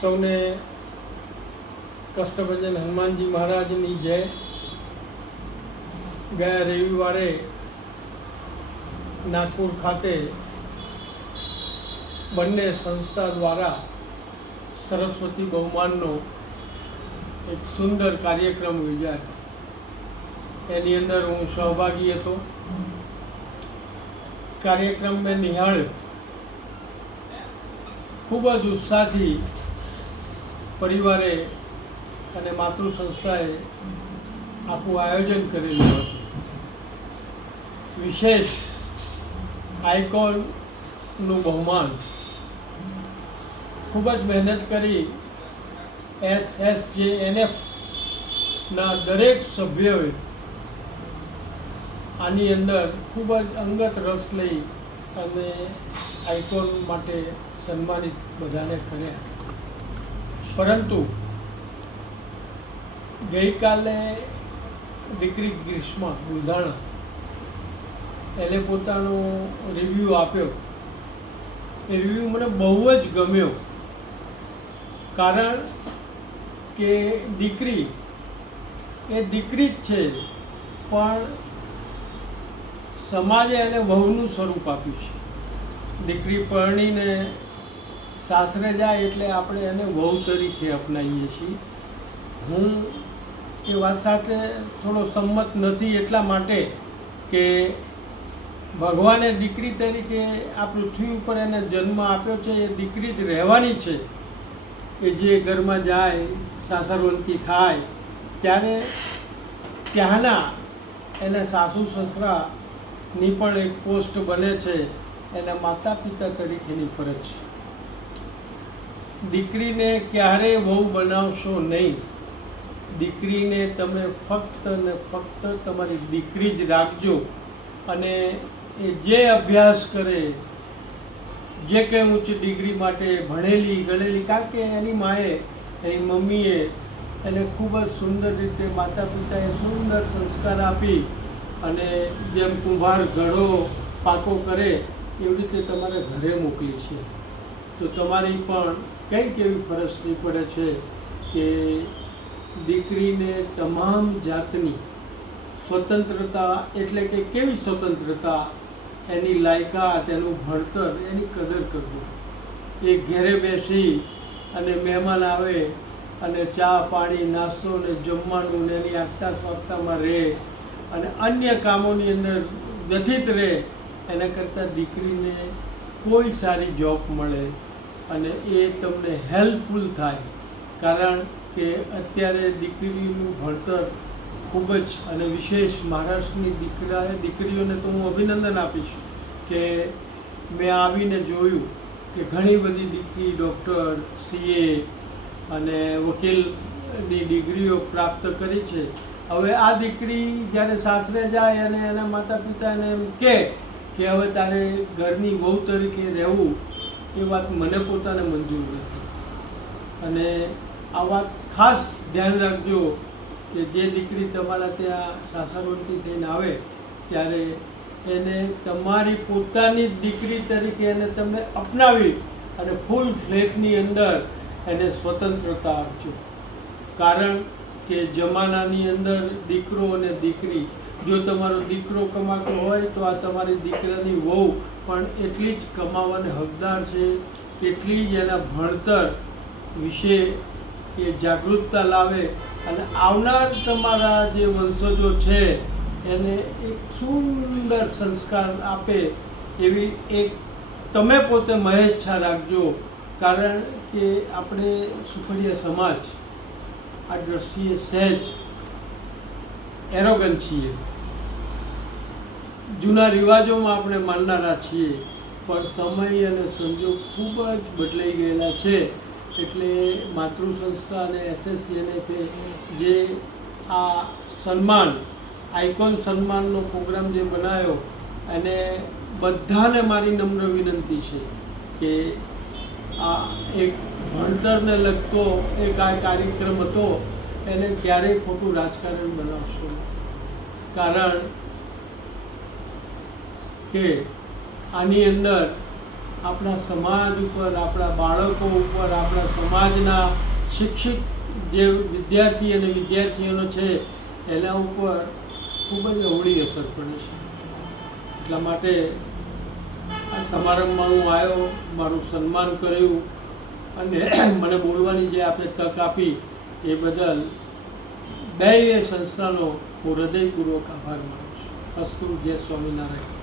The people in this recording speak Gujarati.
સૌને કષ્ટભંજન હનુમાનજી મહારાજની જય. ગયા રવિવારે નાગપુર ખાતે બંને સંસ્થા દ્વારા સરસ્વતી બહુમાનનો એક સુંદર કાર્યક્રમ યોજાયો. એની અંદર હું સહભાગી હતો. કાર્યક્રમ મેં નિહાળ્યો. ખૂબ જ ઉત્સાહથી પરિવારે અને માતૃ સંસ્થાએ આખું આયોજન કરેલું હતું. વિશેષ આઇકોનનું બહુમાન. ખૂબ જ મહેનત કરી એસ એસ જે એનએફના દરેક સભ્યોએ આની અંદર ખૂબ જ અંગત રસ લઈ અને આઇકોન માટે સન્માનિત બધાને કર્યા. પરંતુ ગઈકાલે દીકરી ગ્રીષ્મા બુલધાણા એને પોતાનો રિવ્યૂ આપ્યો. એ રિવ્યૂ મને બહુ જ ગમ્યો. કારણ કે દીકરી એ દીકરી જ છે, પણ સમાજે એને વહુનું સ્વરૂપ આપ્યું છે. દીકરી પરણીને સાસરે જાય એટલે આપણે એને વહુ તરીકે અપનાવીએ છીએ. હું એ વાત સાથે થોડો સંમત નથી એટલા માટે કે ભગવાને દીકરી તરીકે આ પૃથ્વી ઉપર એને જન્મ આપ્યો છે, એ દીકરી જ રહેવાની છે કે જે ઘરમાં જાય, સાસરવંતી થાય, ત્યારે ત્યાંના એને સાસુ સસરાની પણ એક પોસ્ટ બને છે, એના માતા પિતા તરીકેની ફરજ છે. દીકરીને ક્યારેય વહુ બનાવશો નહીં. દીકરીને તમે ફક્ત ને ફક્ત તમારી દીકરી જ રાખજો. અને એ જે અભ્યાસ કરે, જે કંઈ ઉચ્ચ ડિગ્રી માટે ભણેલી, ગણેલી, કારણ કે એની માએ, એની મમ્મીએ એને ખૂબ જ સુંદર રીતે માતા પિતાએ સુંદર સંસ્કાર આપી અને જેમ કુંભાર ઘડો પાકો કરે, એવી રીતે તમારે ઘરે મોકલી છે. તો તમારી પણ કંઈક એવી ફરજ થઈ પડે છે કે દીકરીને તમામ જાતની સ્વતંત્રતા એટલે કે કેવી સ્વતંત્રતા એની લાયકાત, એનું ભણતર, એની કદર કરવું. એ ઘેરે બેસી અને મહેમાન આવે અને ચા પાણી, નાસ્તો ને જમવાનું ને એની આગતા સ્વાગતામાં રહે અને અન્ય કામોની અંદર વ્યથિત રહે, એના કરતાં દીકરીને કોઈ સારી જોબ મળે અને એ તમને હેલ્પફુલ થાય. કારણ કે અત્યારે દીકરીનું ભણતર ખૂબ જ અને વિશેષ મહારાષ્ટ્રની દીકરા દીકરીઓને તો હું અભિનંદન આપીશ કે મેં આવીને જોયું કે ઘણી બધી દીકરી ડૉક્ટર, સીએ અને વકીલની ડિગ્રીઓ પ્રાપ્ત કરી છે. હવે આ દીકરી જ્યારે સાસરે જાય અને એના માતા પિતાને એમ કહે કે હવે તારે ઘરની વહુ તરીકે રહેવું એ વાત મને પોતાને મંજૂર નથી. અને આ વાત ખાસ ધ્યાન રાખજો કે જે દીકરી તમારા ત્યાં સાસરવંતી થઈને આવે, ત્યારે એને તમારી પોતાની દીકરી તરીકે એને તમે અપનાવી અને ફૂલ ફ્લેશની અંદર એને સ્વતંત્રતા આપજો. કારણ કે જમાનાની અંદર દીકરો અને દીકરી જો તમારો દીકરો કમાતો હોય તો આ તમારી દીકરાની વહુ પણ એટલી જ કમાવાને હકદાર છે, એટલી જ એના ભણતર વિશે એ જાગૃતતા લાવે અને આવનાર તમારા જે વંશજો છે, એને એક સુંદર સંસ્કાર આપે એવી એક તમે પોતે મહેચ્છા રાખજો, કારણ કે આપણે સુખડિયા સમાજ, આ દ્રષ્ટિએ સહેજ એરોગન છીએ. જૂના રિવાજોમાં આપણે માનનારા છીએ, પણ સમય અને સંજોગ ખૂબ જ બદલાઈ ગયેલા છે. એટલે માતૃ સંસ્થા અને એસએસસીએનએફે જે આ સન્માન, આઇકોન સન્માનનો પ્રોગ્રામ જે બનાવ્યો અને બધાને મારી નમ્ર વિનંતી છે કે આ એક ભણતરને લગતો એક આ કાર્યક્રમ હતો. એને ક્યારેય ખોટું રાજકારણ બનાવશો કારણ કે આની અંદર આપણા સમાજ ઉપર, આપણા બાળકો ઉપર, આપણા સમાજના શિક્ષિત જે વિદ્યાર્થી અને વિદ્યાર્થીઓનો છે, એના ઉપર ખૂબ જ અવળી અસર પડે છે. એટલા માટે આ સમારંભમાં હું આવ્યો, મારું સન્માન કર્યું અને મને બોલવાની જે આપણે તક આપી એ બદલ બે સંસ્થાનો હું હૃદયપૂર્વક આભાર માનું છું. અસ્તુ જય સ્વામિનારાયણ.